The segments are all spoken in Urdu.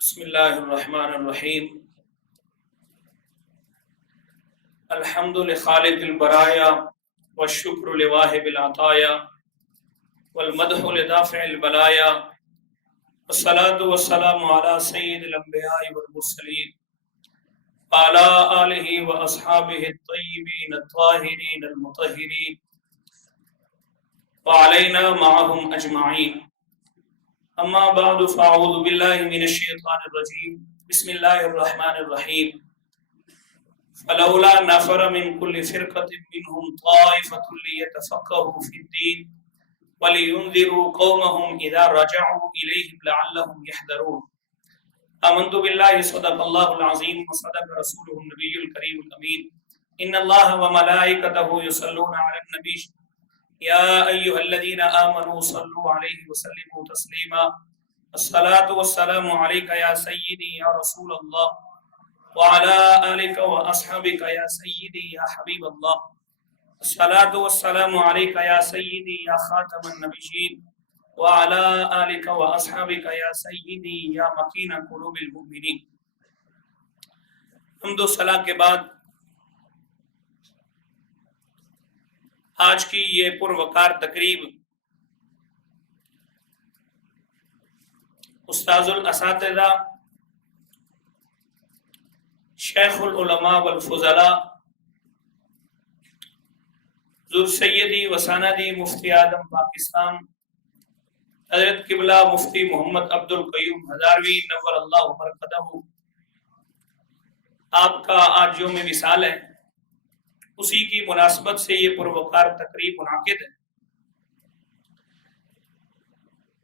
بسم اللہ الرحمن الرحیم الحمد لخالق البرایا والشکر لواہب العطایا والمدح لدافع البلایا والصلاة والسلام علی سید الانبیاء والمرسلین وعلی آلہ واصحابہ الطیبین الطاہرین المطہرین وعلینا معهم اجمعین. اما بعد فاعوذ باللہ من الشیطان الرجیم. بسم اللہ الرحمن الرحیم. فلولا نفر من كل فرقة منهم طائفة ليتفقهوا في الدين ولينذروا قومهم إذا رجعوا إليهم لعلهم يحذرون. آمنت بالله صدق الله العظيم وصدق رسوله النبي الكريم الأمين. إن الله وملائكته يصلون على النبي يا أيها الذين آمنوا صلوا عليه وسلموا تسليما. الصلاة والسلام عليك يا سيدي يا رسول الله وعلى آلك وأصحابك يا سيدي يا حبيب الله. الصلاة والسلام عليك يا سيدي يا خاتم النبيين وعلى آلك وأصحابك يا سيدي يا مكين قلوب المؤمنين. حمد و صلاح کے بعد آج کی یہ پروقار تقریب استاذ الاساتذہ شیخ العلماء والفضلاء ذو سیدی وسندی مفتی اعظم پاکستان حضرت قبلہ مفتی محمد عبد القیوم ہزاروی نور اللہ مرقدہ آپ کا آج یوم وصال ہے، اسی کی مناسبت سے یہ پروقار تقریب منعقد ہے.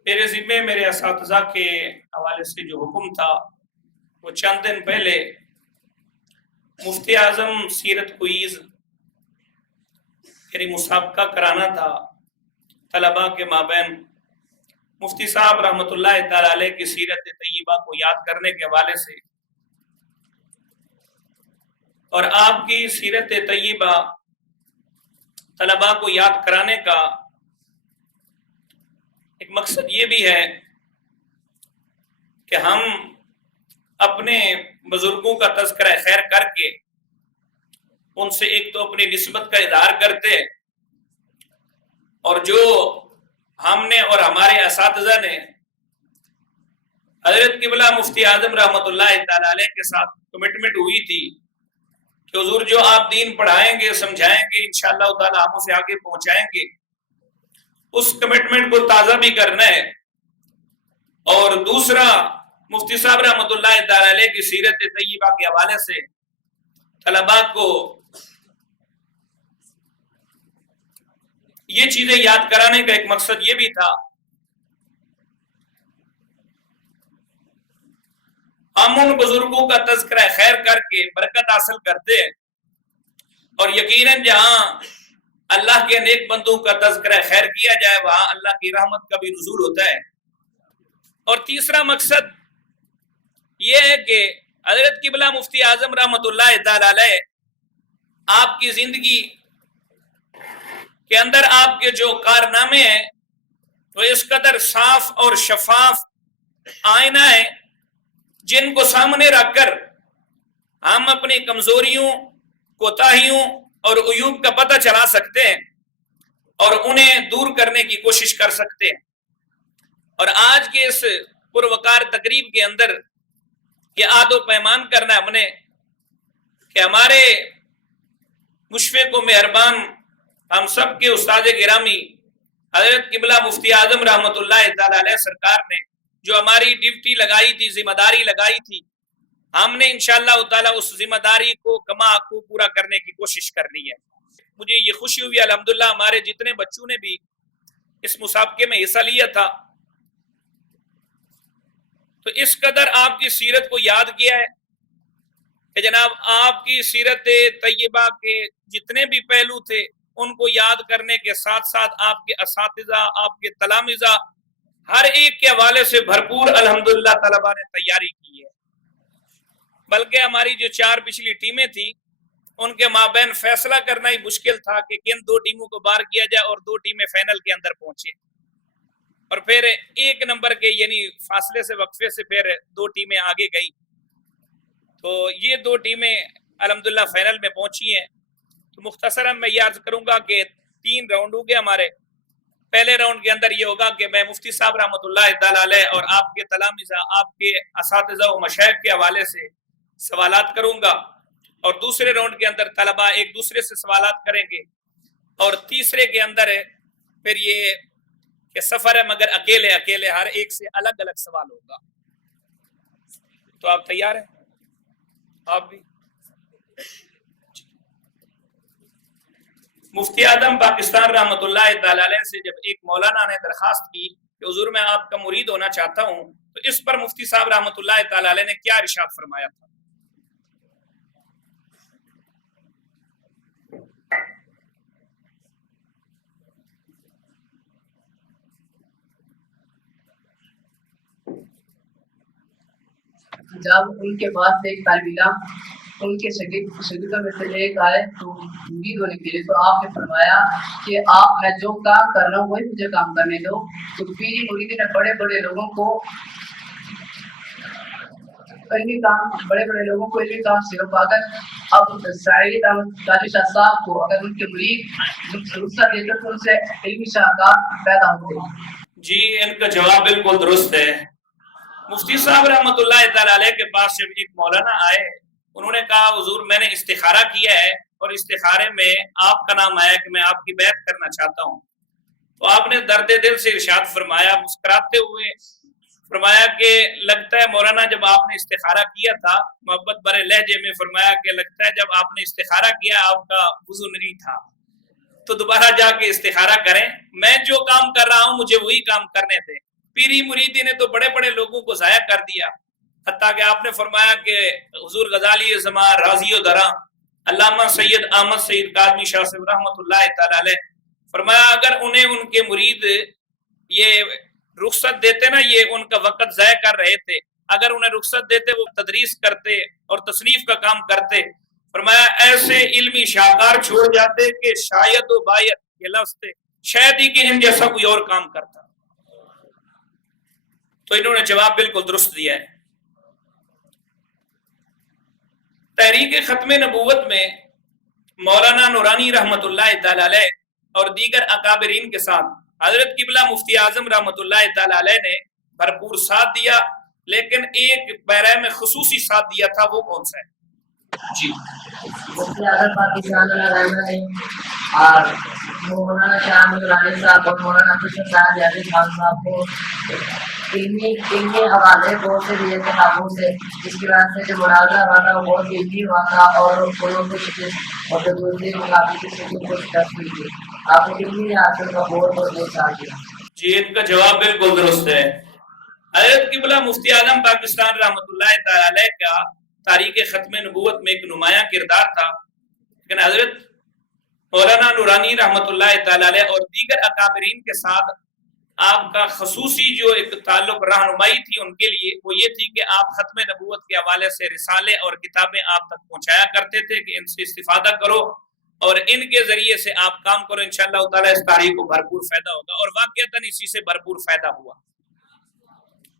میرے ذمے میرے اساتذہ کے حوالے سے جو حکم تھا وہ چند دن پہلے مفتی اعظم سیرت کوئز یعنی مسابقہ کرانا تھا طلباء کے مابین. مفتی صاحب رحمۃ اللہ تعالی علیہ کی سیرت طیبہ کو یاد کرنے کے حوالے سے اور آپ کی سیرت طیبہ طلباء کو یاد کرانے کا ایک مقصد یہ بھی ہے کہ ہم اپنے بزرگوں کا تذکرہ خیر کر کے ان سے ایک تو اپنی نسبت کا اظہار کرتے اور جو ہم نے اور ہمارے اساتذہ نے حضرت قبلہ مفتی اعظم رحمۃ اللہ تعالی علیہ کے ساتھ کمٹمنٹ ہوئی تھی کہ حضور جو آپ دین پڑھائیں گے سمجھائیں گے انشاءاللہ تعالی ہم اسے آگے پہنچائیں گے، اس کمٹمنٹ کو تازہ بھی کرنا ہے. اور دوسرا مفتی صاحب رحمۃ اللہ تعالی علیہ کی سیرت طیبہ کے حوالے سے طلباء کو یہ چیزیں یاد کرانے کا ایک مقصد یہ بھی تھا ہم ان بزرگوں کا تذکرہ خیر کر کے برکت حاصل کرتے ہیں اور یقیناً جہاں اللہ کے نیک بندوں کا تذکرہ خیر کیا جائے وہاں اللہ کی رحمت کا بھی نزول ہوتا ہے. اور تیسرا مقصد یہ ہے کہ حضرت قبلہ مفتی اعظم رحمۃ اللہ تعالی علیہ آپ کی زندگی کے اندر آپ کے جو کارنامے ہیں وہ اس قدر صاف اور شفاف آئینہ ہے جن کو سامنے رکھ کر ہم اپنی کمزوریوں کوتاہیوں اور عیوب کا پتہ چلا سکتے ہیں اور انہیں دور کرنے کی کوشش کر سکتے ہیں. اور آج کے اس پروقار تقریب کے اندر یہ عہد و پیمان کرنا ہم نے کہ ہمارے مشفق و مہربان ہم سب کے استاد گرامی حضرت قبلہ مفتی اعظم رحمۃ اللہ تعالی علیہ سرکار نے جو ہماری ڈیوٹی لگائی تھی، ذمہ داری لگائی تھی، ہم نے انشاءاللہ تعالی اس ذمہ داری کو کما کو پورا کرنے کی کوشش کرنی ہے. مجھے یہ خوشی ہوئی الحمدللہ ہمارے جتنے بچوں نے بھی اس مسابقے میں حصہ لیا تھا تو اس قدر آپ کی سیرت کو یاد کیا ہے کہ جناب آپ کی سیرت طیبہ کے جتنے بھی پہلو تھے ان کو یاد کرنے کے ساتھ ساتھ آپ کے اساتذہ آپ کے تلامذہ ہر ایک کے حوالے سے بھرپور الحمدللہ طلباء نے تیاری کی ہے. بلکہ ہماری جو 4 پچھلی ٹیمیں تھیں ان کے مابین فیصلہ کرنا ہی مشکل تھا کہ کن 2 ٹیموں کو باہر کیا جائے اور 2 ٹیمیں فائنل کے اندر پہنچے. اور پھر 1 نمبر کے یعنی فاصلے سے وقفے سے پھر 2 ٹیمیں آگے گئیں. تو یہ 2 ٹیمیں الحمدللہ فائنل میں پہنچی ہیں. تو مختصراً میں یہ عرض کروں گا کہ 3 راؤنڈ ہو گئے ہمارے. پہلے راؤنڈ کے اندر یہ ہوگا کہ میں مفتی صاحب رحمۃ اللہ تعالی علیہ اور آپ کے تلامذہ، آپ کے اساتذہ و مشائخ کے حوالے سے سوالات کروں گا، اور دوسرے راؤنڈ کے اندر طلباء ایک دوسرے سے سوالات کریں گے، اور تیسرے کے اندر پھر یہ کہ سفر ہے مگر اکیلے اکیلے ہر ایک سے الگ الگ سوال ہوگا. تو آپ تیار ہیں؟ آپ بھی. مفتی اعظم پاکستان رحمۃ اللہ تعالی علیہ سے جب ایک مولانا نے درخواست کی کہ حضور میں آپ کا مرید ہونا چاہتا ہوں، تو اس پر مفتی صاحب رحمۃ اللہ تعالی علیہ نے کیا ارشاد فرمایا تھا؟ جب ان کے پاس ایک طالب علم ان کے شاگردوں میں سے ایک آئے تو مرید ہونے کے لیے، تو آپ نے فرمایا کہ آپ میں جو کام کر رہا ہوں وہی مجھے کام کرنے دو. تو پیری مرید نے بڑے بڑے لوگوں کو علمی کام صرف اگر اب سعید احمد قادری شاہ صاحب کو اگر ان کے مرید رخصت دیتے تو ان سے علمی شاہکار پیدا ہوتے. جی، ان کا جواب بالکل درست ہے. مفتی صاحب رحمۃ اللہ تعالی علیہ کے پاس جب ایک مولانا آئے، انہوں نے کہا حضور میں نے استخارہ کیا ہے اور استخارے میں آپ کا نام آیا کہ میں آپ کی بیعت کرنا چاہتا ہوں. تو آپ نے درد دل سے ارشاد فرمایا مسکراتے ہوئے، فرمایا کہ لگتا ہے مولانا جب آپ نے استخارہ کیا تھا، محبت برے لہجے میں فرمایا کہ لگتا ہے جب آپ نے استخارہ کیا آپ کا وضو نہیں تھا، تو دوبارہ جا کے استخارہ کریں. میں جو کام کر رہا ہوں مجھے وہی کام کرنے تھے. پیری مریدی نے تو بڑے بڑے لوگوں کو ضائع کر دیا، حتیٰ کہ آپ نے فرمایا کہ حضور غزالی زمان راضی و دراں علامہ سید احمد سید کاظمی شاہ صاحب رحمۃ اللہ تعالی علیہ فرمایا اگر انہیں ان کے مرید یہ رخصت دیتے نا، یہ ان کا وقت ضائع کر رہے تھے. اگر انہیں رخصت دیتے وہ تدریس کرتے اور تصنیف کا کام کرتے. فرمایا ایسے علمی شاہکار چھوڑ جاتے کہ شاید و باید یہ لفظ تھے، شاید ہی کہ ان جیسا کوئی اور کام کرتا. تو انہوں نے جواب بالکل درست دیا ہے. تحریک ختم نبوت میں مولانا نورانی رحمۃ اللہ تعالی علیہ اور دیگر اکابرین کے ساتھ حضرت قبلہ مفتی اعظم رحمۃ اللہ تعالی علیہ نے بھرپور ساتھ دیا، لیکن ایک پیرے میں خصوصی ساتھ دیا تھا، وہ کون سا ہے؟ جی، مفتی اعظم پاکستان رحمۃ اللہ اور مولانا شاہ نورانی صاحب اور مولانا خوشی صاحب یادی خان صاحب کو علمی حوالے بہت سے دیے کتابوں سے، جس کی وجہ سے جو مناظرہ ہوا تھا وہ بہت علمی ہوا تھا اور علوم کی شکست اور دوسری مقابلے کی شکست کو شکست ہوئی تھی. آپ نے علمی حاصل کا بہت بہت ساتھ دیا. جی، ان کا جواب بالکل درست ہے. حضرت قبلہ مفتی اعظم پاکستان رحمۃ اللہ تعالی علیہ کا تاریخ ختم نبوت میں ایک نمایاں کردار تھا، لیکن حضرت مولانا نورانی رحمۃ اللہ تعالی علیہ اور دیگر اکابرین کے ساتھ آپ کا خصوصی جو ایک تعلق رہنمائی تھی ان کے لیے وہ یہ تھی کہ آپ ختم نبوت کے حوالے سے رسالے اور کتابیں آپ تک پہنچایا کرتے تھے کہ ان سے استفادہ کرو اور ان کے ذریعے سے آپ کام کرو، انشاءاللہ تعالی اس تاریخ کو بھرپور فائدہ ہوگا. اور واقعتاً اسی سے بھرپور فائدہ ہوا.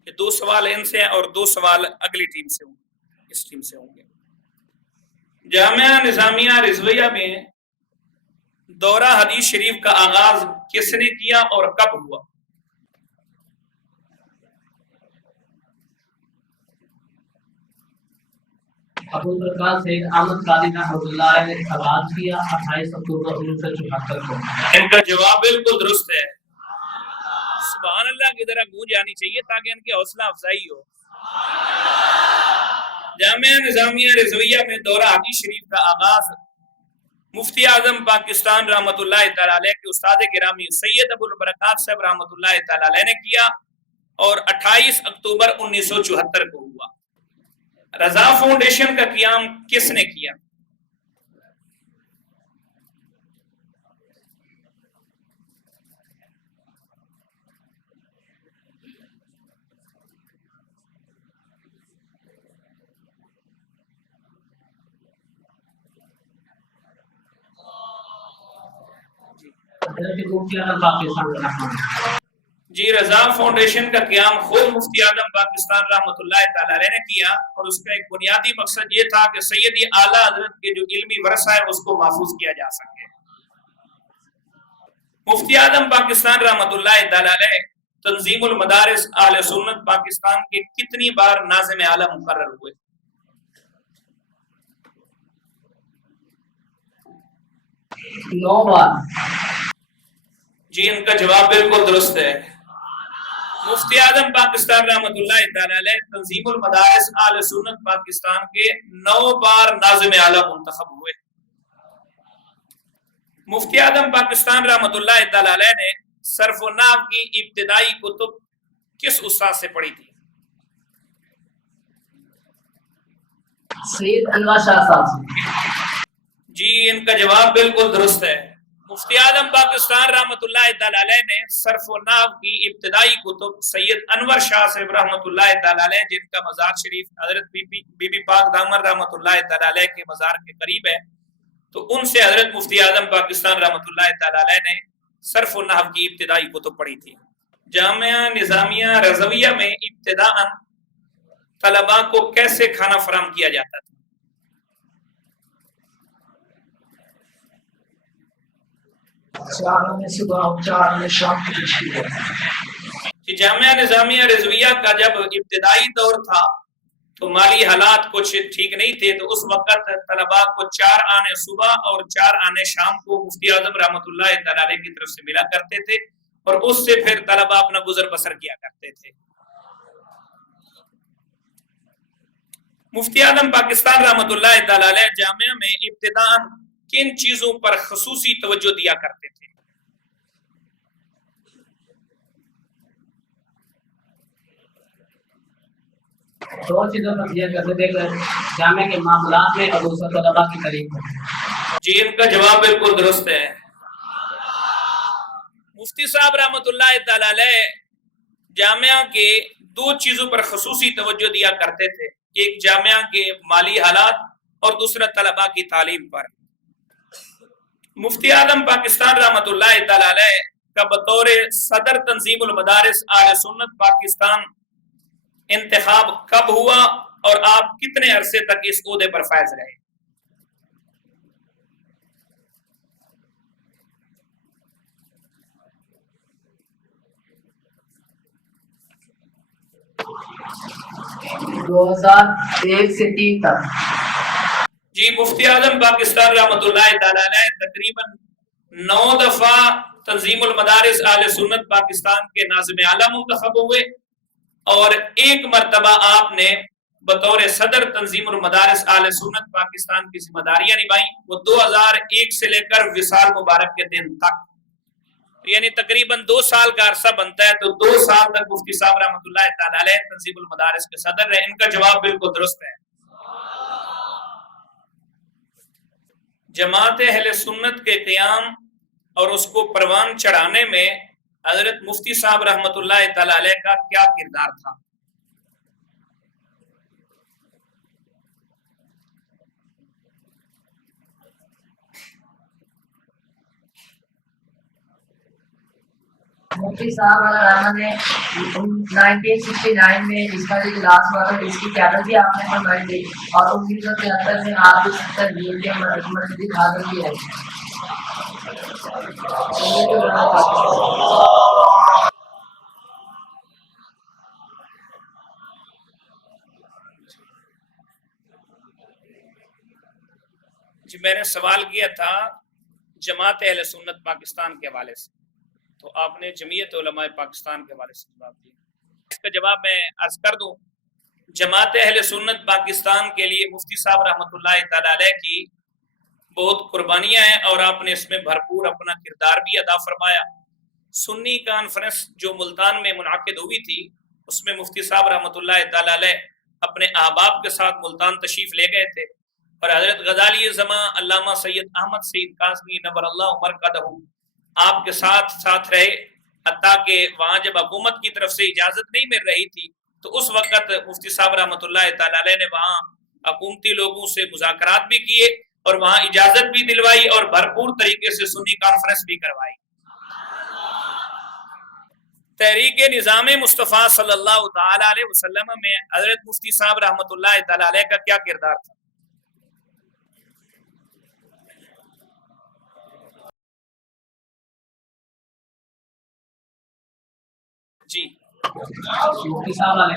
یہ 2 سوال ان سے ہیں اور 2 سوال اگلی ٹیم سے ہوں گے، اس ٹیم سے ہوں گے. جامعہ نظامیہ رضویہ میں دورہ حدیث شریف کا آغاز کس نے کیا اور کب ہوا؟ ابو البرکات سید احمد قادری رحمۃ اللہ علیہ نے آغاز کیا 28 اکتوبر 1974 کو. ان کا جواب بالکل درست ہے. سبحان اللہ کی طرح گونج آنی چاہیے تاکہ ان کی حوصلہ افزائی ہو. جامعہ نظامیہ رضویہ میں دورہ حدیث شریف کا آغاز مفتی اعظم پاکستان رحمۃ اللہ تعالی علیہ کے استاد گرامی سید ابو البرکات صاحب رحمۃ اللہ تعالی علیہ نے کیا اور 28 اکتوبر 1974 کو ہوا. رضا فاؤنڈیشن کا قیام کس نے کیا؟ جی رضا فاؤنڈیشن کا قیام خود مفتی اعظم پاکستان رحمۃ اللہ تعالی علیہ نے کیا، اور اس کا ایک بنیادی مقصد یہ تھا کہ سیدی اعلیٰ حضرت کے جو علمی ورثہ ہے اس کو محفوظ کیا جا سکے۔ مفتی اعظم پاکستان رحمۃ اللہ تعالی علیہ تنظیم المدارس اہل سنت پاکستان کے کتنی بار ناظم اعلیٰ مقرر ہوئے؟ 9 بار۔ جی ان کا جواب بالکل درست ہے۔ مفتی اعظم پاکستان رحمۃ اللہ تعالی علیہ تنظیم المدارس اہل سنت پاکستان کے 9 بار ناظم اعلیٰ منتخب ہوئے۔ مفتی اعظم پاکستان رحمۃ اللہ تعالی علیہ نے صرف و نحو کی ابتدائی کتب کس استاد سے پڑھی تھی؟ سید انور شاہ صاحب سے۔ جی ان کا جواب بالکل درست ہے۔ مفتی اعظم پاکستان رحمۃ اللہ تعالی علیہ نے صرف و نحو کی ابتدائی کتب سید انور شاہ صاحب رحمۃ اللہ تعالی علیہ، جن کا مزار شریف حضرت بی بی پاک دامن رحمۃ اللہ تعالی علیہ کے مزار کے قریب ہے، تو ان سے حضرت مفتی اعظم پاکستان رحمۃ اللہ تعالی علیہ نے صرف و نحو کی ابتدائی کتب پڑھی تھی۔ جامعہ نظامیہ رضویہ میں ابتداءً طلباء کو کیسے کھانا فراہم کیا جاتا تھا؟ 4 آنے صبح اور 4 آنے شام کی تشکیل ہے۔ جامعہ نظامیہ رضویہ کا جب ابتدائی دور تھا تو مالی حالات کچھ ٹھیک نہیں تھے، تو اس وقت طلباء کو 4 آنے صبح اور 4 آنے شام کو مفتی اعظم رحمۃ اللہ تعالی علیہ کی طرف سے ملا کرتے تھے، اور اس سے پھر طلباء اپنا گزر بسر کیا کرتے تھے۔ مفتی اعظم پاکستان رحمۃ اللہ تعالی علیہ جامعہ میں ابتداءً کن چیزوں پر خصوصی توجہ دیا کرتے تھے؟ دو چیزوں پر دیا کرتے تھے، جامعہ کے معاملات میں اور دوسرا طلباء کی تعلیم میں۔ جی ان کا جواب بالکل درست ہے۔ مفتی صاحب رحمۃ اللہ تعالی علیہ جامعہ کے 2 چیزوں پر خصوصی توجہ دیا کرتے تھے، ایک جامعہ کے مالی حالات اور دوسرا طلباء کی تعلیم پر۔ مفتی اعظم پاکستان رحمۃ اللہ تعالی علیہ کا بطور صدر تنظیم المدارس اہل سنت پاکستان انتخاب کب ہوا، اور آپ کتنے عرصے تک اس عہدے پر فائز رہے؟ دو 2001 سے 3 تک۔ جی مفتی اعظم پاکستان رحمۃ اللہ تعالی علیہ تقریباً 9 دفعہ تنظیم المدارس اہل سنت پاکستان کے ناظم اعلیٰ منتخب ہوئے، اور 1 مرتبہ آپ نے بطور صدر تنظیم المدارس اہل سنت پاکستان کی ذمہ داریاں نبھائیں، وہ 2001 سے لے کر وصال مبارک کے دن تک، یعنی تقریباً 2 سال کا عرصہ بنتا ہے، تو 2 سال تک مفتی صاحب رحمۃ اللہ تعالی علیہ تنظیم المدارس کے صدر رہے۔ ان کا جواب بالکل درست ہے۔ جماعت اہل سنت کے قیام اور اس کو پروان چڑھانے میں حضرت مفتی صاحب رحمۃ اللہ تعالی علیہ کا کیا کردار تھا؟ مفتی صاحب رحمۃ نے 1969 میں اس کا جو کلاس ہوا تھا اس کی قیادت بھی آپ نے فرمائی تھی، اور 1973 میں آپ کی 70 کے مسجد حاضر کی ہے۔ جی میں نے سوال کیا تھا جماعت اہل سنت پاکستان کے حوالے سے، تو آپ نے جمعیت علماء پاکستان کے حوالے سے جواب دیا۔ اس کا جواب میں عرض کر دوں، جماعت اہل سنت پاکستان کے لیے مفتی صاحب رحمۃ اللہ تعالی علیہ کی بہت قربانیاں ہیں، اور آپ نے اس میں بھرپور اپنا کردار بھی ادا فرمایا۔ سنی کانفرنس جو ملتان میں منعقد ہوئی تھی، اس میں مفتی صاحب رحمۃ اللہ تعالی علیہ اپنے احباب کے ساتھ ملتان تشریف لے گئے تھے، اور حضرت غزالی زماں علامہ سید احمد سعید قاسمی نور اللہ مرقدہ آپ کے ساتھ رہے، حتیٰ کہ وہاں جب حکومت کی طرف سے اجازت نہیں مل رہی تھی، تو اس وقت مفتی صاحب رحمۃ اللہ تعالی علیہ نے وہاں حکومتی لوگوں سے مذاکرات بھی کیے، اور وہاں اجازت بھی دلوائی، اور بھرپور طریقے سے سنی کانفرنس بھی کروائی۔ تحریک نظام مصطفیٰ صلی اللہ تعالی علیہ وسلم میں حضرت مفتی صاحب رحمۃ اللہ تعالی علیہ کا کیا کردار تھا؟ جی مفتی صاحب علیہ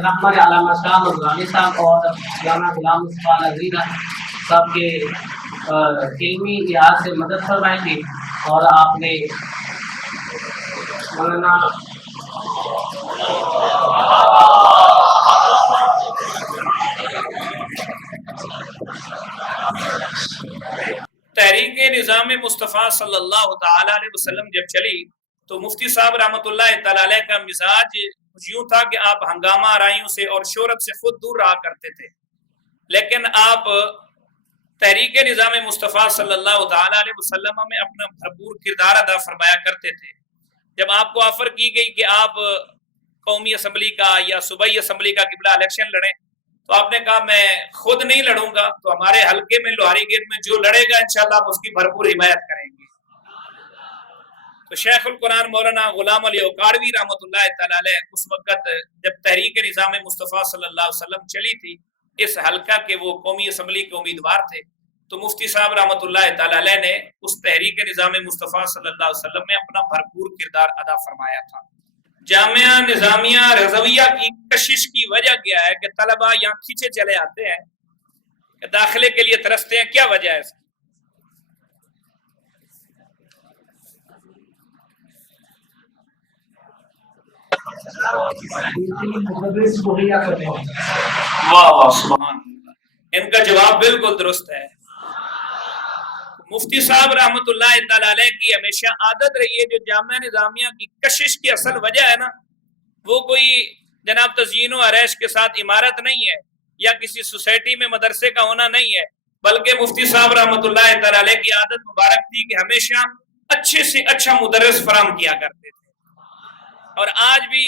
رحمت علامہ شاہ نورانی صاحب اور مولانا غلام مصطفیٰ عزیزہ صاحب کے علمی لحاظ سے مدد فرمائی تھی، اور آپ نے مولانا تحریک نظام مصطفیٰ صلی اللہ تعالی علیہ وسلم جب چلی تو مفتی صاحب رحمۃ اللہ تعالی علیہ کا مزاج یوں تھا کہ آپ ہنگامہ آرائیوں سے اور شہرت سے خود دور رہا کرتے تھے، لیکن آپ تحریک نظام مصطفیٰ صلی اللہ تعالی علیہ وسلم میں اپنا بھرپور کردار ادا فرمایا کرتے تھے۔ جب آپ کو آفر کی گئی کہ آپ قومی اسمبلی کا یا صوبائی اسمبلی کا قبلہ الیکشن لڑیں تو آپ نے کہا میں خود نہیں لڑوں گا، تو ہمارے حلقے میں لوہاری گیٹ میں جو لڑے گا انشاءاللہ ہم اس کی بھرپور حمایت کریں گے۔ تو شیخ القرآن مولانا غلام علی اوکاڑوی رحمۃ اللہ تعالی علیہ اس وقت جب تحریک نظام مصطفیٰ صلی اللہ علیہ وسلم چلی تھی، اس حلقہ کے وہ قومی اسمبلی کے امیدوار تھے، تو مفتی صاحب رحمۃ اللہ تعالی علیہ نے اس تحریک نظام مصطفیٰ صلی اللہ علیہ وسلم میں اپنا بھرپور کردار ادا فرمایا تھا۔ جامعہ نظامیہ رضویہ کی کشش کی وجہ کیا ہے کہ طلبہ یہاں کھینچے چلے آتے ہیں کہ داخلے کے لیے ترستے ہیں، کیا وجہ ہے اس کی؟ واہ واہ سبحان اللہ، ان کا جواب بالکل درست ہے۔ مفتی صاحب رحمۃ اللہ تعالی علیہ کی ہمیشہ عادت رہی ہے، جو جامعہ نظامیہ کی کشش کی اصل وجہ ہے نا، وہ کوئی جناب تزیین و آرائش کے ساتھ عمارت نہیں ہے یا کسی سوسائٹی میں مدرسے کا ہونا نہیں ہے، بلکہ مفتی صاحب رحمۃ اللہ تعالی علیہ کی عادت مبارک تھی کہ ہمیشہ اچھے سے اچھا مدرس فراہم کیا کرتے تھے۔ اور آج بھی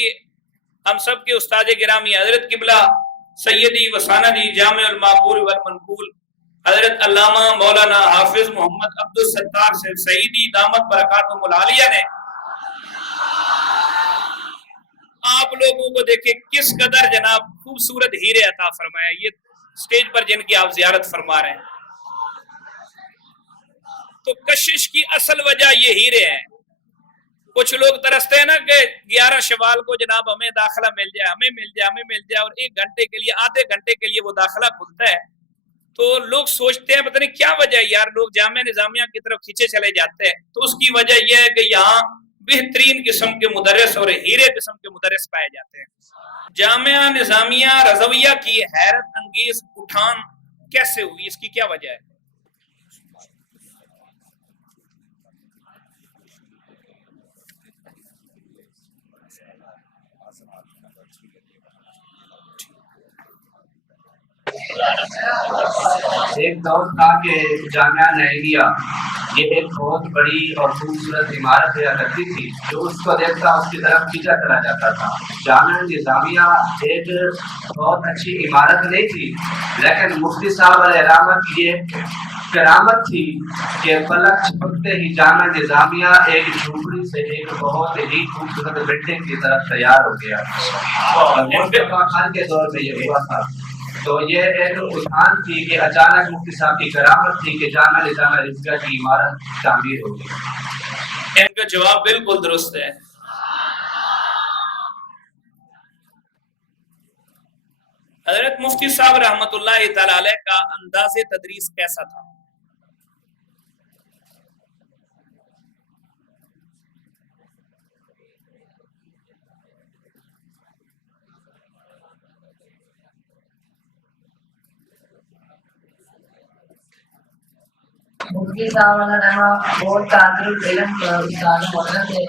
ہم سب کے استاد گرامی حضرت قبلہ سیدی و سندی جامع المعقول والمنقول حضرت علامہ مولانا حافظ محمد عبدالستار سے سعیدی دامت برکاتہم العالیہ نے آپ لوگوں کو دیکھیں کس قدر جناب خوبصورت ہیرے عطا فرمایا، یہ سٹیج پر جن کی آپ زیارت فرما رہے ہیں۔ تو کشش کی اصل وجہ یہ ہیرے ہیں۔ کچھ لوگ ترستے ہیں نا کہ 11 شوال کو جناب ہمیں داخلہ مل جائے، ہمیں مل جائے، ہمیں مل جائے، اور 1 گھنٹے کے لیے آدھے گھنٹے کے لیے وہ داخلہ کھلتا ہے تو لوگ سوچتے ہیں پتہ نہیں کیا وجہ ہے یار، لوگ جامعہ نظامیہ کی طرف کھینچے چلے جاتے ہیں۔ تو اس کی وجہ یہ ہے کہ یہاں بہترین قسم کے مدرس اور ہیرے قسم کے مدرس پائے جاتے ہیں۔ جامعہ نظامیہ رضویہ کی حیرت انگیز اٹھان کیسے ہوئی، اس کی کیا وجہ ہے؟ ایک دور تھا کہ جامعہ نہیلیہ یہ ایک بہت بڑی اور خوبصورت عمارت ہوا کرتی تھی، جو اس کو دیکھتا اس کی طرف کھینچا چلا جاتا تھا۔ جامعہ نظامیہ ایک بہت اچھی عمارت نہیں تھی، لیکن مفتی صاحب علیہ رحمت کی یہ کرامت تھی کہ پلک چھپکتے ہی جامعہ نظامیہ ایک جھوپڑی سے ایک بہت ہی خوبصورت بلڈنگ کی طرف تیار ہو گیا۔ مصطفیٰ خان کے دور میں یہ ہوا تھا۔ تو یہ ایک اٹھان تھی کہ اچانک مفتی صاحب کی کرامت تھی کہ جامعہ نظامیہ رضویہ کی عمارت تعمیر ہو گئی۔ ان کا جواب بالکل درست ہے۔ حضرت مفتی صاحب رحمۃ اللہ تعالی علیہ کا انداز تدریس کیسا تھا؟ مفتی صاحب علیہ رحمۃ بہت قادر علم استاد محترم تھے،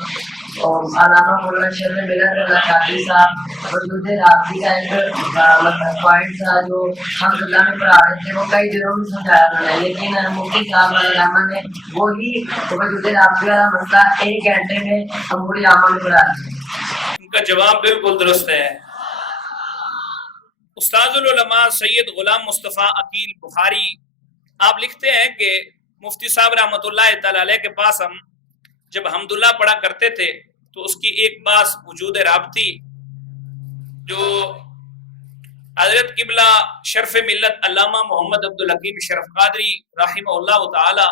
اور علامہ مولانا شرف ملت اللہ قادری صاحب وجود رابطی کا ایک پوائنٹ تھا جو ہم اللہ میں پڑھا رہے تھے، وہ کئی جگہوں میں سمجھایا انہوں نے، لیکن مفتی صاحب علیہ رحمۃ نے وہی وجود رابطی والا مسئلہ 1 گھنٹے میں ہم پوری عامہ میں پڑھا رہے ہیں۔ ان کا جواب بالکل درست ہے۔ استاد العلماء سید غلام مصطفیٰ عقیل بخاری آپ لکھتے ہیں کہ مفتی صاحب رحمۃ اللہ تعالی علیہ کے پاس ہم جب حمداللہ پڑھا کرتے تھے تو اس کی ایک باس وجود رابطی جو حضرت قبلہ شرف ملت علامہ محمد عبدالحکیم شرف قادری رحمہ اللہ تعالی،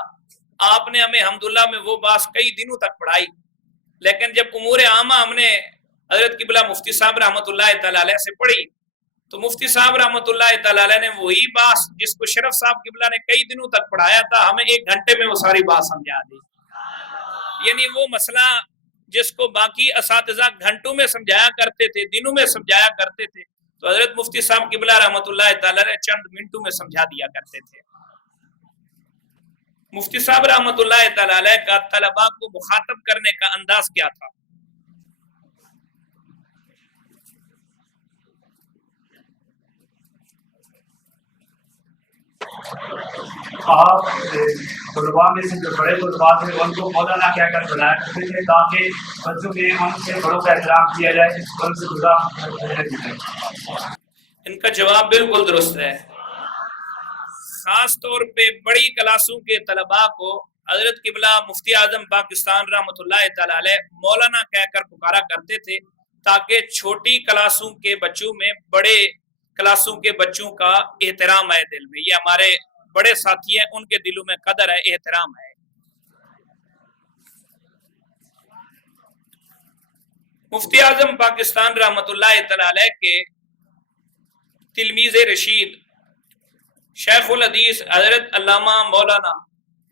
آپ نے ہمیں الحمدللہ میں وہ باس کئی دنوں تک پڑھائی، لیکن جب امور عامہ ہم نے حضرت قبلہ مفتی صاحب رحمۃ اللہ تعالی علیہ سے پڑھی تو مفتی صاحب رحمۃ اللہ تعالی علیہ نے وہی باس جس کو شرف صاحب قبلہ نے کئی دنوں تک پڑھایا تھا ہمیں 1 گھنٹے میں وہ ساری بات سمجھا دی۔ یعنی وہ مسئلہ جس کو باقی اساتذہ گھنٹوں میں سمجھایا کرتے تھے، دنوں میں سمجھایا کرتے تھے، تو حضرت مفتی صاحب قبلہ رحمۃ اللہ تعالی علیہ چند منٹوں میں سمجھا دیا کرتے تھے۔ مفتی صاحب رحمۃ اللہ تعالی علیہ کا طلباء کو مخاطب کرنے کا انداز کیا تھا؟ آپ طلباء میں سے جو بڑے طلباء تھے ان کو مولانا کہہ کر بلایا کرتے تھے تاکہ بچوں میں ان سے بڑوں کا احترام کیا جائے، ان سے جدا رہنے دی جائے۔ ان کا جواب بالکل درست ہے۔ خاص طور پہ بڑی کلاسوں کے طلباء کو حضرت قبلہ مفتی اعظم پاکستان رحمۃ اللہ تعالی علیہ مولانا کہہ کر پکارا کرتے تھے تاکہ چھوٹی کلاسوں کے بچوں میں بڑے کلاسوں کے بچوں کا احترام ہے دل میں۔ یہ ہمارے بڑے ساتھی ہیں، ان کے دلوں میں قدر ہے، احترام ہے۔ مفتی اعظم پاکستان رحمۃ اللہ تعالی علیہ کے تلمیذ رشید شیخ الحدیث حضرت علامہ مولانا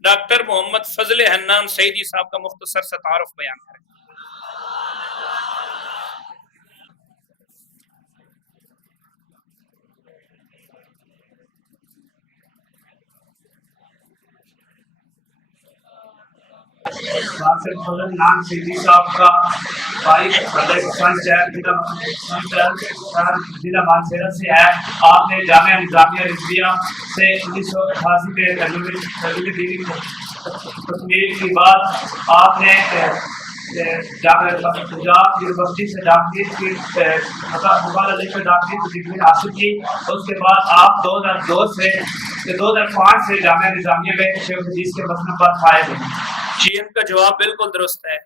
ڈاکٹر محمد فضل حنان سعیدی صاحب کا مختصر سا تعارف بیان کریں۔ ڈاکٹر فضل حنان سعیدی صاحب کا بھائی ضلع مانسہرہ سے ہے۔ آپ نے جامعہ نظامیہ رضویہ سے 1988 میں تربیت دینی تکمیل کے بعد آپ نے پنجاب یونیورسٹی سے ڈاکٹریٹ کی ڈاکٹریٹ کی ڈگری حاصل کی۔ اس کے بعد آپ 2005 سے جامعہ نظامیہ میں شیخ الحدیث کے مسلک پر فائز ہیں۔ جی، ان کا جواب بالکل درست ہے۔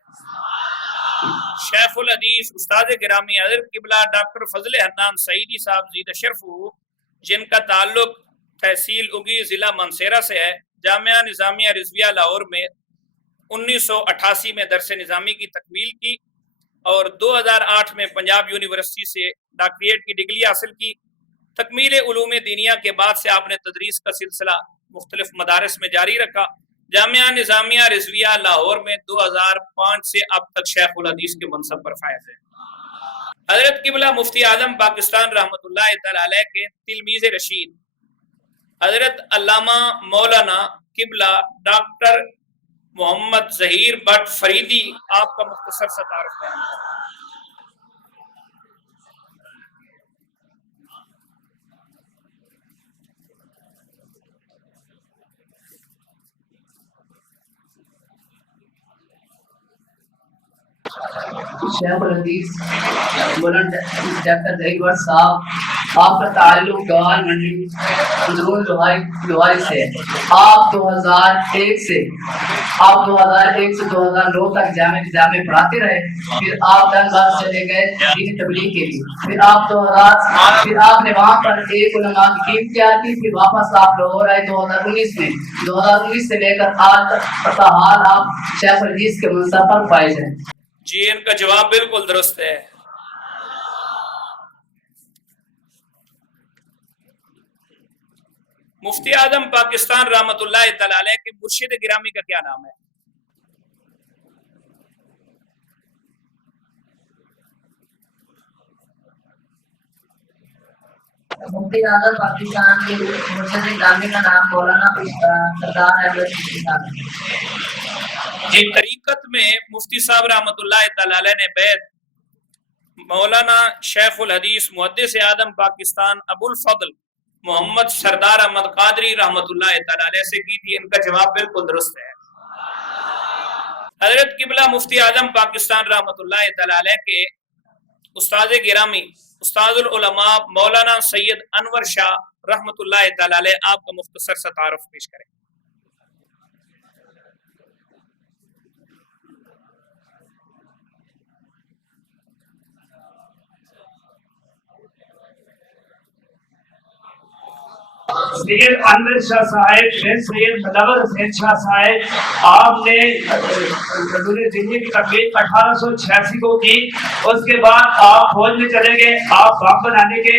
شیخ الحدیث استاد گرامی حضرت قبلہ ڈاکٹر فضل حنان سعیدی صاحب زید شرف، جن کا تعلق تحصیل اگی ضلع منصیرہ سے ہے، جامعہ نظامیہ رضویہ لاہور میں 1988 میں درس نظامی کی تکمیل کی اور 2008 میں پنجاب یونیورسٹی سے ڈاکٹریٹ کی ڈگری حاصل کی۔ تکمیل علوم دینیہ کے بعد سے آپ نے تدریس کا سلسلہ مختلف مدارس میں جاری رکھا۔ جامعہ نظامیہ رضویہ لاہور میں 2005 سے اب تک شیخ الحدیث کے منصب پر فائز ہے۔ حضرت قبلہ مفتی اعظم پاکستان رحمۃ اللہ تعالی علیہ کے تلمیذ رشید حضرت علامہ مولانا قبلہ ڈاکٹر محمد ظہیر بٹ فریدی آپ کا مختصر سا تعارف بیان کریں۔ شیخ الحدیث مولانا ڈاکٹر ظہیر بٹ صاحب، آپ کا تعلق گوال منڈی اندرون لوہاری سے ہے۔ آپ 2001 سے 2009 تک جامعہ نظامیہ میں پڑھاتے رہے، پھر آپ دھنباد چلے گئے دینی تبلیغ کے لیے، پھر آپ نے وہاں پر ایک علماء کی ٹیم تیار کی، پھر واپس آپ لاہور آئے 2019 میں۔ 2019 سے لے کر آج تک حال آپ شیخ الحدیث کے منصب پر فائز ہیں۔ جی، ان کا جواب بالکل درست ہے۔ مفتی اعظم پاکستان رحمۃ اللہ تعالی علیہ کے مرشد گرامی کا کیا نام ہے؟ مفتی اعظم پاکستان کے مرشد گرامی کا نام مولانا سردار احمد صاحب ہے۔ جی، طریقت میں مفتی صاحب رحمۃ اللہ تعالی علیہ نے بیعت مولانا شیخ الحدیث محدث اعظم پاکستان ابو الفضل محمد سردار احمد قادری رحمۃ اللہ تعالی علیہ سے کی تھی۔ ان کا جواب بالکل درست ہے۔ حضرت قبلہ مفتی اعظم پاکستان رحمۃ اللہ تعالی علیہ کے استاد گرامی استاد العلماء مولانا سید انور شاہ رحمۃ اللہ تعالی علیہ آپ کا مختصر سا تعارف پیش کریں۔ سید انور شاہ صاحب بن سید منور حسین شاہ صاحب آپ نے حضور دینی کی تقریر 1886 کو کی. اس کے بعد آپ فوج میں چلے گئے. آپ بم بنانے کے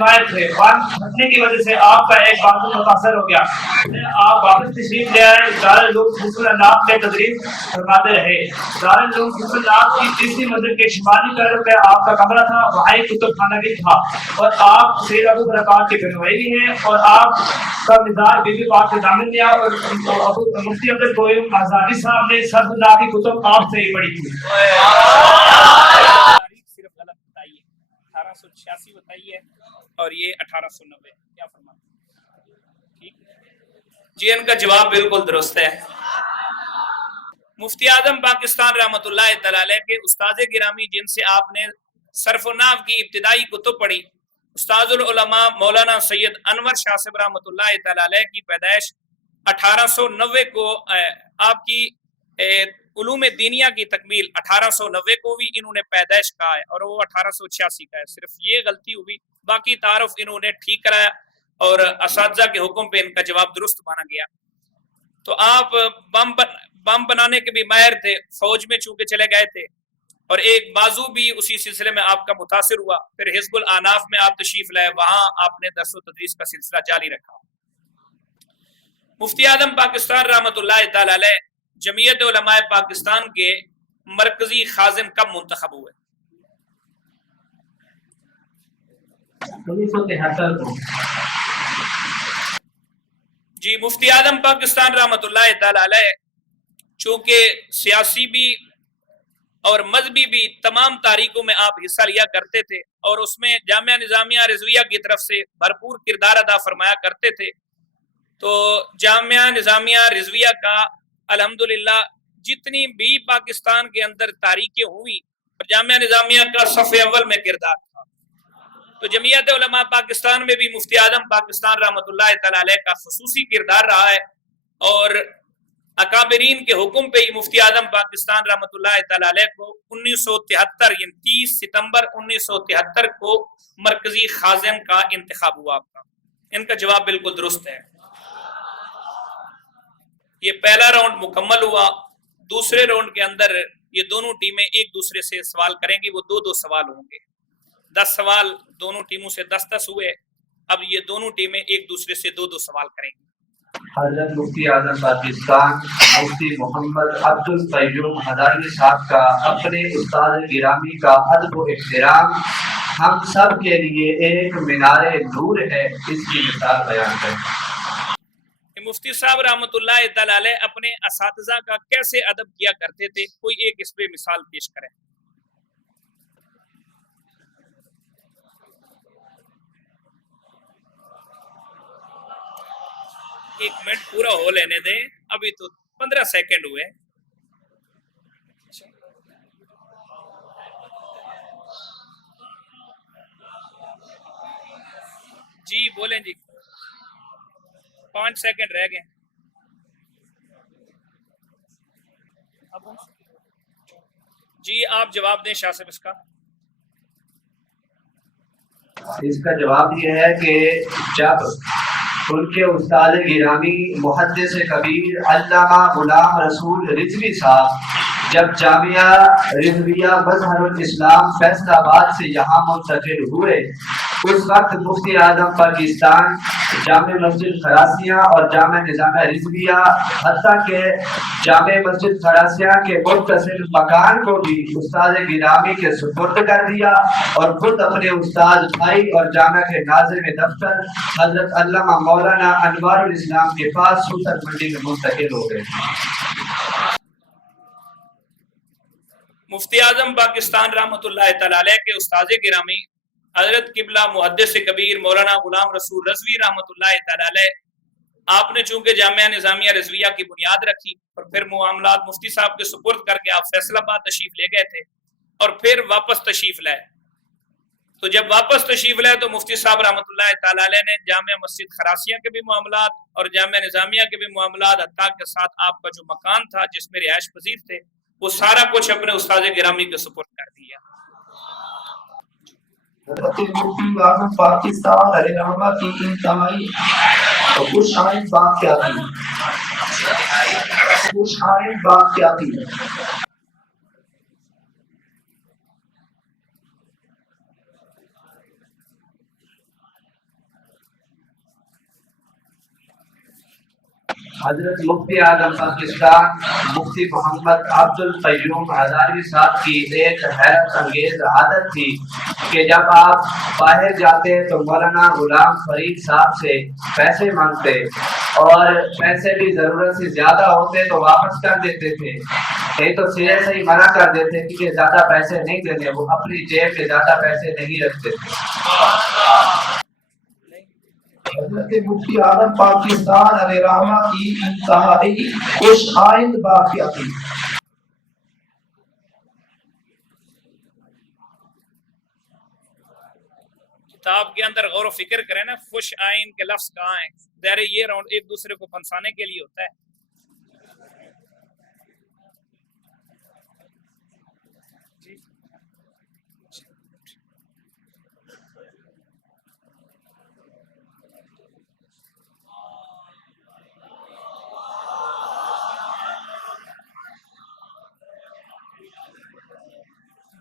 ماہر تھے. بم پھٹنے کی وجہ سے آپ کا ایک بازو متاثر ہو گیا. آپ واپس تشریف لے آئے. دارالعلوم حفظ اللہ میں تدریس فرماتے رہے. دارالعلوم حفظ اللہ کی تیسری منزل کے شمالی طرف پہ آپ کا کمرہ تھا. وہاں ایک کتب خانہ بھی تھا. اور آپ سید ابو برکات کے گنوائی بھی ہیں. اور آپ کا مزاج بی بی پاک کے دامن لیا. اور ابو مفتی عبد القیوم آزادی صاحب نے سب اللہ کی کتب آپ سے ہی پڑھی تھی. صرف غلط بتائیے. 1886 بتائیے اور یہ 1890. کیا فرماتے ہیں؟ ٹھیک جی. ان کا جواب بالکل درست ہے. مفتی اعظم پاکستان رحمۃ اللہ تعالی علیہ کے استاد گرامی جن سے آپ نے صرف و نحو کی ابتدائی کتب پڑھی، استاد العلماء مولانا سید انور شاہ صاحب رحمۃ اللہ تعالی علیہ کی پیدائش 1890 کو، آپ کی علوم دینیا کی تکمیل 1890 کو بھی انہوں نے پیدائش کہا ہے اور وہ 1886 کا ہے. صرف یہ غلطی ہوئی، باقی تعارف انہوں نے ٹھیک کرایا اور اساتذہ کے حکم پہ ان کا جواب درست مانا گیا. تو آپ بم بنانے کے بھی ماہر تھے. فوج میں چونکہ چلے گئے تھے اور ایک بازو بھی اسی سلسلے میں آپ کا متاثر ہوا. پھر حزب الاناف میں آپ تشریف لائے، وہاں آپ نے درس و تدریس کا سلسلہ جاری رکھا. مفتی اعظم پاکستان رحمۃ اللہ تعالی علیہ جمعیت علماء پاکستان کے مرکزی خازن کب منتخب ہوئے؟ 1973 کو. جی. مفتی اعظم پاکستان رحمۃ اللہ تعالی علیہ چونکہ سیاسی بھی اور مذہبی بھی تمام تاریخوں میں آپ حصہ لیا کرتے تھے اور اس میں جامعہ نظامیہ رضویہ کی طرف سے بھرپور کردار ادا فرمایا کرتے تھے. تو جامعہ نظامیہ رضویہ کا الحمدللہ جتنی بھی پاکستان کے اندر تاریخیں ہوئی اور جامعہ نظامیہ کا صف اول میں کردار تھا. تو جمعیت علماء پاکستان میں بھی مفتی اعظم پاکستان رحمۃ اللہ تعالی علیہ کا خصوصی کردار رہا ہے اور اکابرین کے حکم پہ ہی مفتی اعظم پاکستان رحمۃ اللہ تعالی علیہ کو 1973 یعنی 30 ستمبر 1973 کو مرکزی خازن کا انتخاب ہوا. آپ کا ان کا جواب بالکل درست ہے. یہ پہلا راؤنڈ مکمل ہوا. دوسرے راؤنڈ کے اندر یہ دونوں ٹیمیں ایک دوسرے سے سوال کریں گی. وہ دو سوال ہوں گے. 10 سوال دونوں ٹیموں سے 10 ہوئے. اب یہ دونوں ٹیمیں ایک دوسرے سے 2 سوال کریں گی. حضرت مفتی اعظم پاکستان مفتی محمد عبد القیوم ہدایت صاحب کا اپنے استاد گرامی کا ادب و احترام ہم سب کے لیے ایک مینار نور ہے. اس کی مثال بیان کریں. مفتی صاحب رحمۃ اللہ تعالی علیہ اپنے اساتذہ کا کیسے ادب کیا کرتے تھے، کوئی ایک اس پہ مثال پیش کریں. ایک منٹ پورا ہو لینے دیں، ابھی تو 15 سیکنڈ ہوئے. جی بولیں جی. 5 سیکنڈ رہ گئے. جی آپ جواب دیں شاہ صاحب. اس کا جواب یہ ہے کہ جب ان کے استاد گرامی محدث کبیر علامہ غلام رسول رضوی صاحب جب جامعہ رضویہ مظہر الاسلام فیصل آباد سے یہاں منتقل ہوئے، اس وقت مفتی اعظم پاکستان جامع مسجد خراسیاں اور جامع نظامیہ رضویہ حتیٰ کہ جامع مسجد خراسیاں کے متصل مکان کو بھی استاد گرامی کے سپرد کر دیا اور خود اپنے استاد بھائی اور جامع کے ناظم دفتر حضرت علامہ مولانا انوار الاسلام کے پاس سوتر منڈی میں منتقل ہو گئے. مفتی اعظم پاکستان رحمۃ اللہ تعالی علیہ کے استاد گرامی حضرت قبلہ محدث کبیر مولانا غلام رسول رضوی رحمۃ اللہ تعالی علیہ، آپ نے چونکہ جامعہ نظامیہ رضویہ کی بنیاد رکھی اور پھر معاملات مفتی صاحب کے سپرد کر کے آپ فیصل آباد تشریف لے گئے تھے اور پھر واپس تشریف لائے. تو جب واپس تشریف لائے تو مفتی صاحب رحمۃ اللہ تعالی علیہ نے جامعہ مسجد خراسیہ کے بھی معاملات اور جامعہ نظامیہ کے بھی معاملات حتیٰ کے ساتھ آپ کا جو مکان تھا جس میں رہائش پذیر تھے وہ سارا کچھ اپنے استاد گرامی کے سپرد کر دیا. حضرت مفتی اعظم پاکستان علیہ رحمہ کی انتہائی خوش آئند بات کیا تھی؟ خوش آئند بات کیا تھی؟ حضرت مفتی اعظم پاکستان مفتی محمد عبد القیوم ہزاروی صاحب کی ایک حیرت انگیز عادت تھی کہ جب آپ باہر جاتے تو مولانا غلام فرید صاحب سے پیسے مانگتے اور پیسے بھی ضرورت سے زیادہ ہوتے تو واپس کر دیتے تھے، نہیں تو سرے سے ہی منع کر دیتے کہ زیادہ پیسے نہیں دینے، وہ اپنی جیب میں زیادہ پیسے نہیں رکھتے تھے۔ حضرت مفتی اعظم پاکستان علیہ رحمہ کی انتہائی خوش آئند بات کیا تھی؟ کتاب کے اندر غور و فکر کریں نا، خوش آئین کے لفظ کہاں ہیں؟ ظاہر یہ راؤنڈ ایک دوسرے کو پھنسانے کے لیے ہوتا ہے۔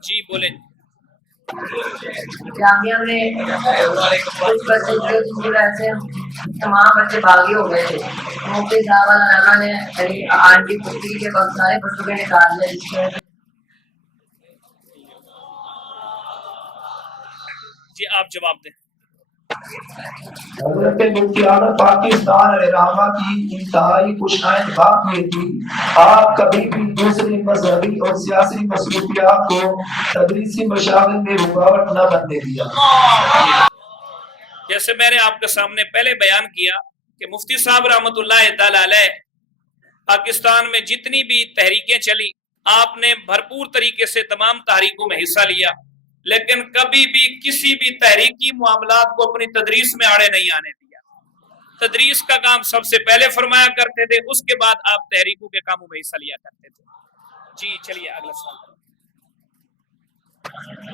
جی بولیں۔ جامعہ میں کچھ بچے تھے جن کی وجہ سے تمام بچے باغی ہو گئے تھے۔ مفتی صاحب علامہ نے آنٹی پتری کے وقت سارے بچوں کے نکال لیا، جس میں جی آپ جواب دیں۔ حضرت مفتی اعظم پاکستان علیہ رحمہ کی انتہائی خوش آئند بات یہ تھی، آپ کبھی بھی دوسری مذہبی اور سیاسی مصروفیات کو تدریسی مشاغل میں رکاوٹ نہ بننے دیا۔ جیسے میں نے آپ کے سامنے پہلے بیان کیا کہ مفتی صاحب رحمۃ اللہ تعالی علیہ پاکستان میں جتنی بھی تحریکیں چلی، آپ نے بھرپور طریقے سے تمام تحریکوں میں حصہ لیا، لیکن کبھی بھی کسی بھی تحریکی معاملات کو اپنی تدریس میں آڑے نہیں آنے دیا۔ تدریس کا کام سب سے پہلے فرمایا کرتے تھے، اس کے بعد آپ تحریکوں کے کاموں میں حصہ لیا کرتے تھے۔ جی چلیے اگلا سوال۔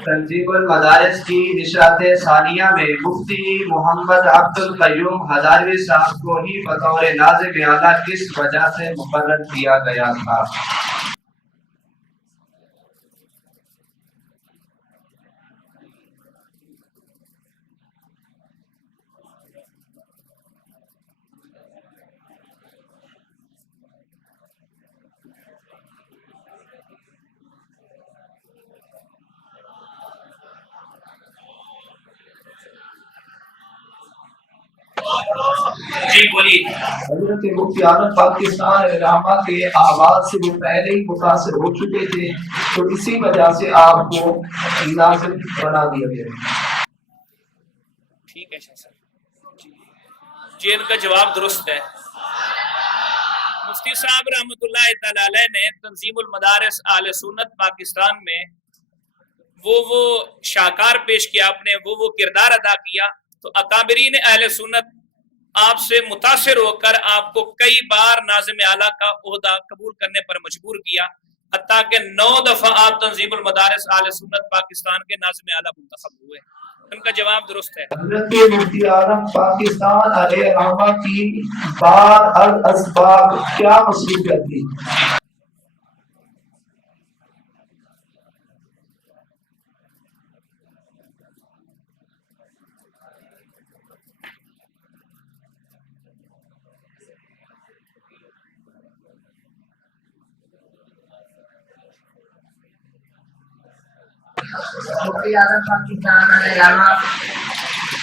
تنظیم المدارس کی نشرات ثانیہ میں مفتی محمد عبد القیوم ہزاروی صاحب کو ہی بطور ناظم اعلیٰ کس وجہ سے مقرر کیا گیا تھا؟ جی بولیے۔ حضرت مفتی اعظم پاکستان علیہ رحمہ کے آواز سے وہ پہلے ہی متاثر ہو چکے تھے، تو اسی وجہ سے آپ کو ناظم بنا دیا گیا۔ ٹھیک ہے شاہ صاحب، جی ان کا جواب درست ہے۔ مفتی صاحب رحمۃ اللہ تعالی علیہ نے تنظیم المدارس اہل سنت پاکستان میں وہ شاہکار پیش کیا، آپ نے وہ کردار ادا کیا، تو اکابرین اہل سنت آپ سے متاثر ہو کر آپ کو کئی بار ناظم اعلیٰ کا عہدہ قبول کرنے پر مجبور کیا، حتیٰ کہ 9 دفعہ آپ تنظیم المدارس اہل سنت پاکستان کے ناظم اعلیٰ منتخب ہوئے۔ ان کا جواب درست ہے۔ حضرت مفتی اعظم پاکستان علیہ رحمہ کی بعد الاسباب کیا مصروفیت تھی؟ مفتی اعظم پاکستان علیہ رحمہ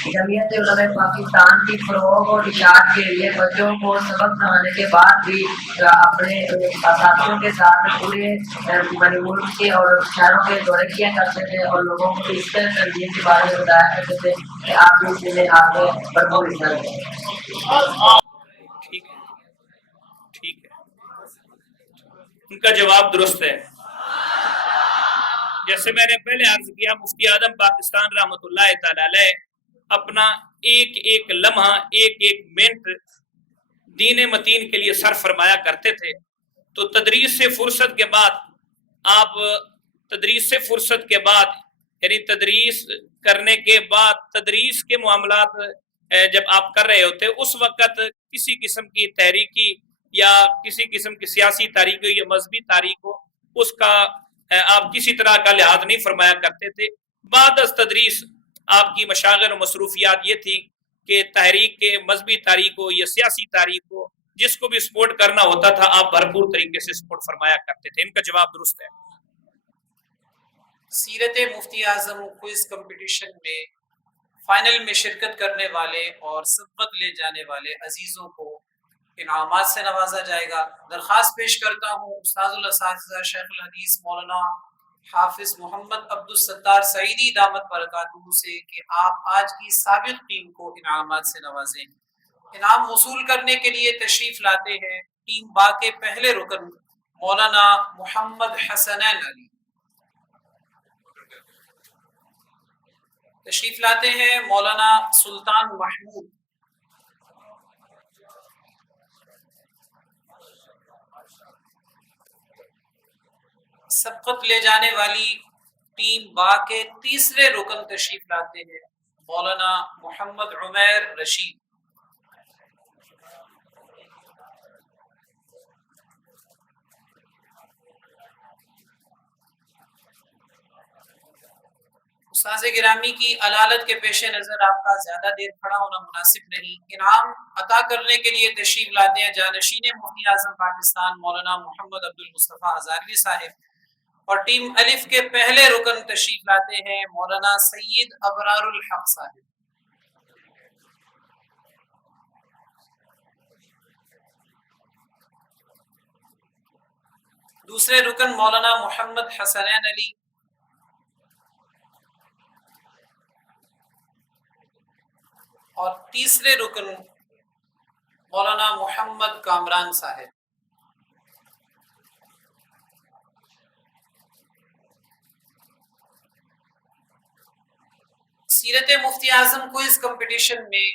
جمعیت علماء پاکستان کی فروغ اور اشاعت کے لیے بچوں کو سبق پڑھانے کے بعد بھی اپنے اساتذوں کے ساتھ پورے ملک کے اور شہروں کے دورے کیا کرتے تھے اور لوگوں کو اس تنظیم کے بارے میں بتایا کرتے تھے کہ آپ اس میں آگے بھرپور حصہ لیں۔ ٹھیک ہے، ٹھیک ہے، ان کا جواب درست ہے۔ جیسے میں نے پہلے عرض کیا، مفتی اعظم پاکستان رحمۃ اللہ تعالی علیہ اپنا ایک ایک لمحہ، ایک ایک منٹ دین متین کے لیے صرف فرمایا کرتے تھے۔ تو تدریس سے فرصت کے بعد یعنی تدریس کرنے کے بعد تدریس کے معاملات جب آپ کر رہے ہوتے اس وقت کسی قسم کی تحریکی یا کسی قسم کی سیاسی تاریخ ہو یا مذہبی تاریخ ہو اس کا آپ کسی طرح کا لحاظ نہیں فرمایا کرتے تھے. بعد از تدریس آپ کی مشاغل و مصروفیات یہ تھی کہ تحریک کے مذہبی تاریخ ہو یا سیاسی تاریخ ہو جس کو بھی سپورٹ کرنا ہوتا تھا آپ بھرپور طریقے سے سپورٹ فرمایا کرتے تھے. ان کا جواب درست ہے. سیرت مفتی اعظم کوئز کمپٹیشن میں فائنل میں شرکت کرنے والے اور سبقت لے جانے والے عزیزوں کو انعامات سے نوازا جائے گا. درخواست پیش کرتا ہوں استاذ الاساتذہ شیخ الحدیث مولانا حافظ محمد عبدالستار سعیدی دامت برکاتہ سے کہ آپ آج کی سابق ٹیم کو انعامات سے نوازیں. انعام وصول کرنے کے لیے تشریف لاتے ہیں ٹیم با کے پہلے رکن مولانا محمد حسنین علی. تشریف لاتے ہیں مولانا سلطان محمود. سبقت لے جانے والی ٹیم با کے تیسرے رکن تشریف لاتے ہیں مولانا محمد عمیر رشید. استاذ گرامی کی علالت کے پیش نظر آپ کا زیادہ دیر کھڑا ہونا مناسب نہیں. انعام عطا کرنے کے لیے تشریف لاتے ہیں جانشین مفتی اعظم پاکستان مولانا محمد عبد المصطفیٰ ہزاروی صاحب اور ٹیم الف کے پہلے رکن تشریف لاتے ہیں مولانا سید ابرار الحق صاحب. دوسرے رکن مولانا محمد حسنین علی. اور تیسرے رکن مولانا محمد کامران صاحب. سیرت مفتی اعظم کوئز کمپٹیشن میں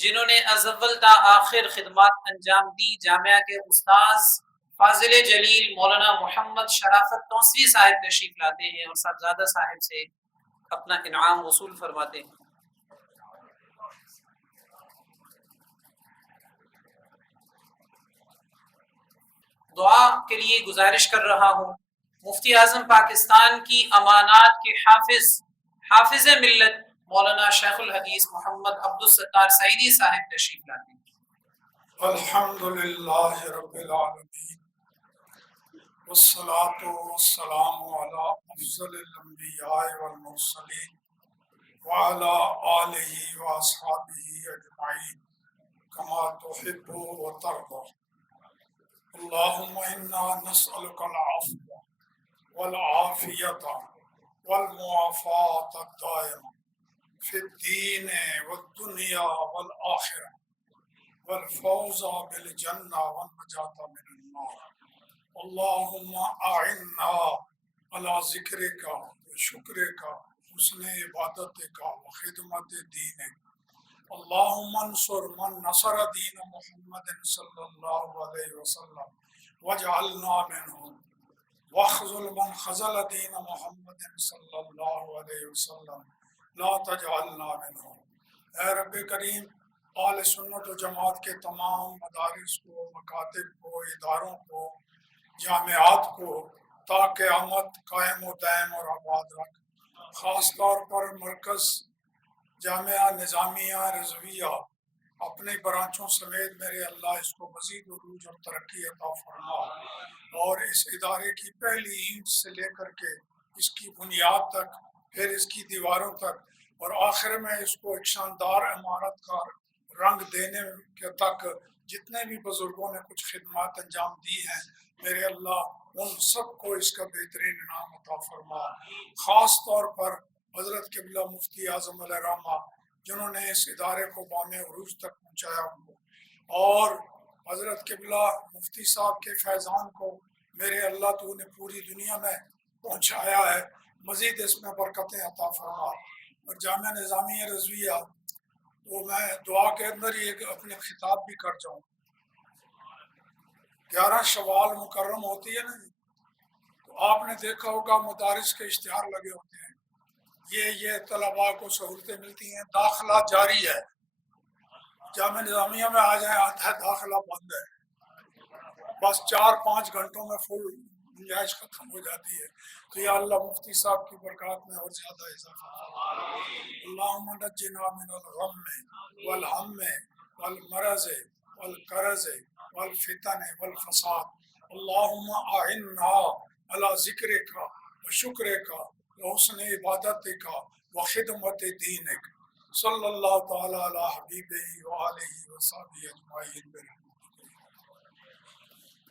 جنہوں نے از اول تا آخر خدمات انجام دی جامعہ کے استاذ فاضل جلیل مولانا محمد شرافت توسوی صاحب تشریف لاتے ہیں اور صاحبزادہ صاحب سے اپنا انعام وصول فرماتے ہیں. دعا کے لیے گزارش کر رہا ہوں مفتی اعظم پاکستان کی امانات کے حافظ ملت مولانا شیخ الحدیث محمد عبدالستار سعیدی صاحب تشریف لاتے ہیں. الحمدللہ رب العالمین والصلاة والسلام علی افضل الانبیاء والمرسلین وعلی آلہ واصحابہ اجمعین کما تحب وترضى. اللهم انا نسألك العفو والعافية والمعافاة الدائمة في الدين والدنيا والآخرة والفوز بالجنة والنجاة من النار. اللهم أعنا على ذكرك وشكرك حسن عبادتك وخدمة دينك. اللهم انصر من نصر دين محمد صلى الله عليه وسلم واجعلنا منهم واخذل من خذل دين محمد صلى الله عليه وسلم لا تجعلنا منهم. اے رب کریم اہل سنت و جماعت کے تمام مدارس کو مکاتب کو اداروں کو جامعات کو تا قیامت قائم و دائم اور آباد رکھ. خاص طور پر مرکز جامعہ نظامیہ رضویہ اپنے برانچوں سمیت میرے اللہ اس کو مزید عروج اور ترقی عطا فرما اور اس ادارے کی پہلی اینٹ سے لے کر کے اس کی بنیاد تک پھر اس کی دیواروں تک اور آخر میں اس کو ایک شاندار عمارت کا رنگ دینے کے تک جتنے بھی بزرگوں نے کچھ خدمات انجام دی ہیں میرے اللہ ان سب کو اس کا بہترین انعام عطا فرما. خاص طور پر حضرت قبلہ مفتی اعظم علیہ رحمہ جنہوں نے اس ادارے کو بام عروج تک پہنچایا ہو اور حضرت قبلہ مفتی صاحب کے فیضان کو میرے اللہ تو نے پوری دنیا میں پہنچایا ہے. مزید اس میں برکتیں عطا فرما. اور جامعہ نظامیہ رضویہ وہ میں دعا کے اندر ہی ایک اپنے خطاب بھی کر جاؤں. 11 شوال مکرم ہوتی ہے نا جی تو آپ نے دیکھا ہوگا مدارس کے اشتہار لگے ہوتے ہیں یہ طلباء کو سہولتیں ملتی ہیں. داخلہ جاری ہے. جامعہ نظامیہ میں آ جائیں آتا ہے داخلہ بند ہے. بس 4-5 گھنٹوں میں فل گنجائش ختم ہو جاتی ہے. تو یا اللہ مفتی صاحب کی برکات میں اور زیادہ اضافہ. اللہم نجنا من الغم والہم والمرض والقرض والفتن والفساد. اللہم اعنا علی ذکرک وشکرک وحسن عبادتک وخدمت دینک. صلی اللہ تعالی علی حبیبہ وآلہ وصحبہ اجمعین.